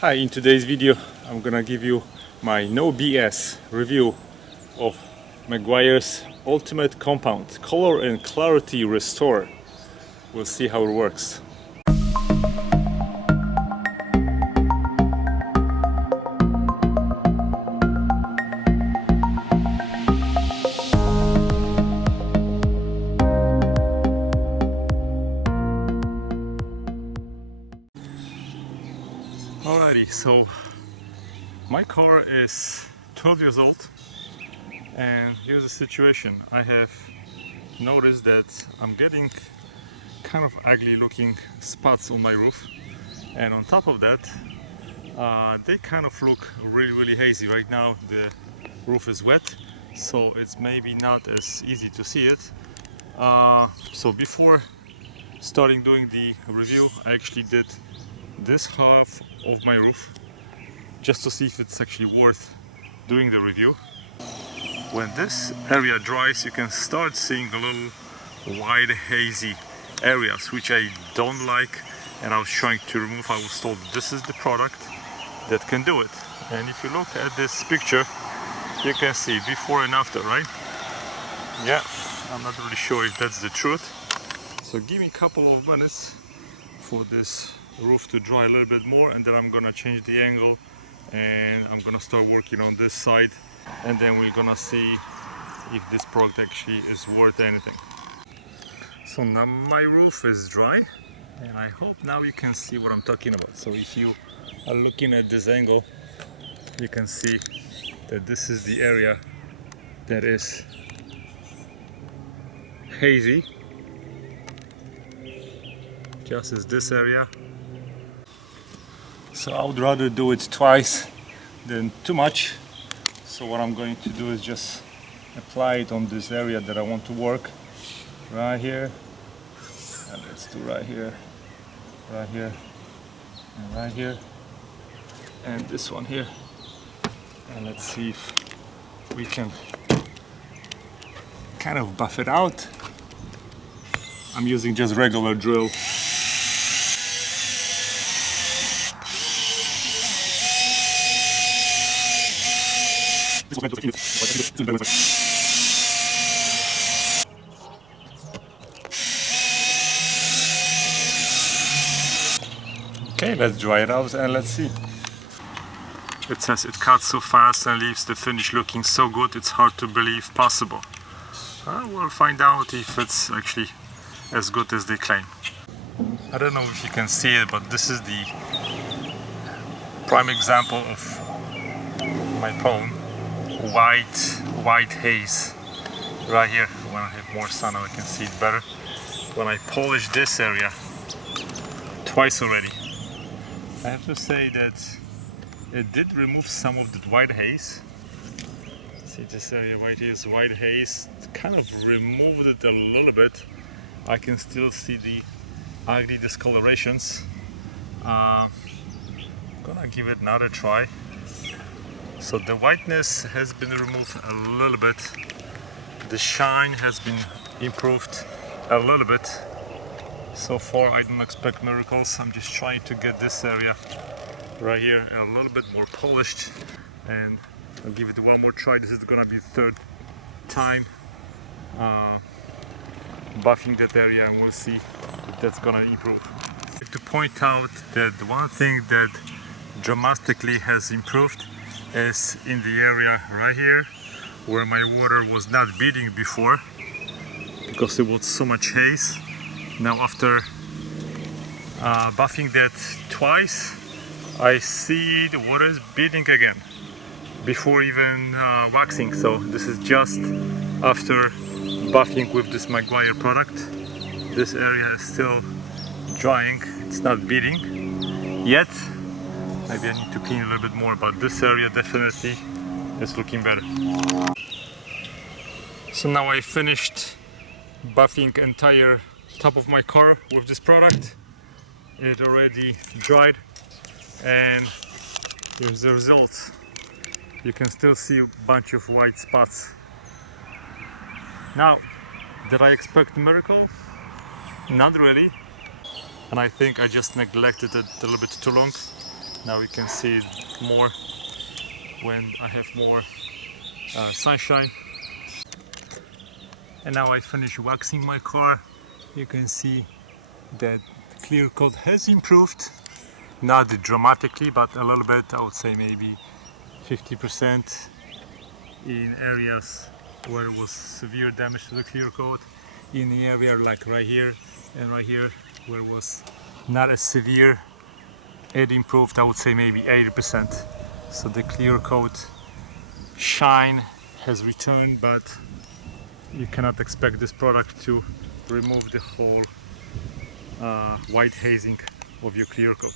Hi, in today's video I'm gonna give you my no BS review of Meguiar's Ultimate Compound Color and Clarity Restore. We'll see how it works. Alrighty, so my car is 12 years old and here's the situation. I have noticed that I'm getting kind of ugly looking spots on my roof, and on top of that they kind of look really hazy. Right now the roof is wet, so it's maybe not as easy to see it. So before starting doing the review, I actually did this half of my roof just to see if it's actually worth doing the review. When this area dries, you can start seeing a little wide hazy areas, which I don't like, and I was trying to remove. I was told this is the product that can do it, and if you look at this picture you can see before and after, right? Yeah, I'm not really sure if that's the truth, so give me a couple of minutes for this roof to dry a little bit more, and then I'm gonna change the angle and I'm gonna start working on this side, and then we're gonna see if this product actually is worth anything. So now my roof is dry, and I hope now you can see what I'm talking about. So if you are looking at this angle, you can see that this is the area that is hazy, just as this area. So I would rather do it twice than too much. So what I'm going to do is just apply it on this area that I want to work, right here, and let's do right here, right here, and right here, and this one here, and let's see if we can kind of buff it out. I'm using just regular drill. Okay, let's dry it out and let's see. It says it cuts so fast and leaves the finish looking so good, it's hard to believe possible. We'll find out if it's actually as good as they claim. I don't know if you can see it, but this is the prime example of my problem. White haze right here. When I have more sun I can see it better. When I polish this area twice already, I have to say that it did remove some of the white haze. See this area right here is white haze. It kind of removed it a little bit. I can still see the ugly discolorations. Gonna give it another try. So the whiteness has been removed a little bit. The shine has been improved a little bit. So far I don't expect miracles. I'm just trying to get this area right here a little bit more polished, and I'll give it one more try. This is gonna be the third time buffing that area, and we'll see if that's gonna improve. I have to point out that the one thing that dramatically has improved is in the area right here where my water was not beading before because there was so much haze. Now after buffing that twice, I see the water is beading again before even waxing. So this is just after buffing with this Meguiar product. This area is still drying, it's not beading yet. Maybe I need to clean a little bit more, but this area definitely is looking better. So now I finished buffing entire top of my car with this product. It already dried, and here's the results. You can still see a bunch of white spots. Now, did I expect a miracle? Not really. And I think I just neglected it a little bit too long. Now you can see it more when I have more sunshine. And now I finished waxing my car. You can see that clear coat has improved, not dramatically, but a little bit. I would say maybe 50% in areas where it was severe damage to the clear coat. In the area like right here and right here where it was not as severe, it improved. I would say maybe 80%. So the clear coat shine has returned, but you cannot expect this product to remove the whole white hazing of your clear coat.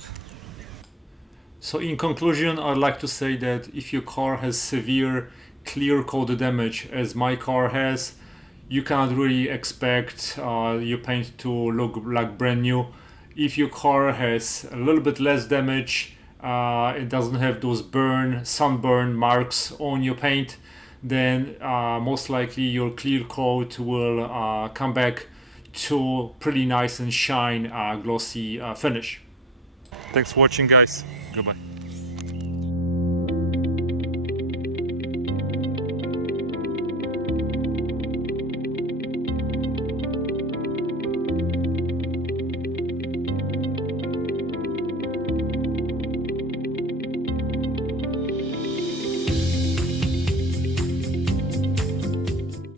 So in conclusion, I'd like to say that if your car has severe clear coat damage, as my car has, you cannot really expect your paint to look like brand new. If your car has a little bit less damage, it doesn't have those sunburn marks on your paint, then most likely your clear coat will come back to pretty nice and shine glossy finish. Thanks for watching, guys. Goodbye.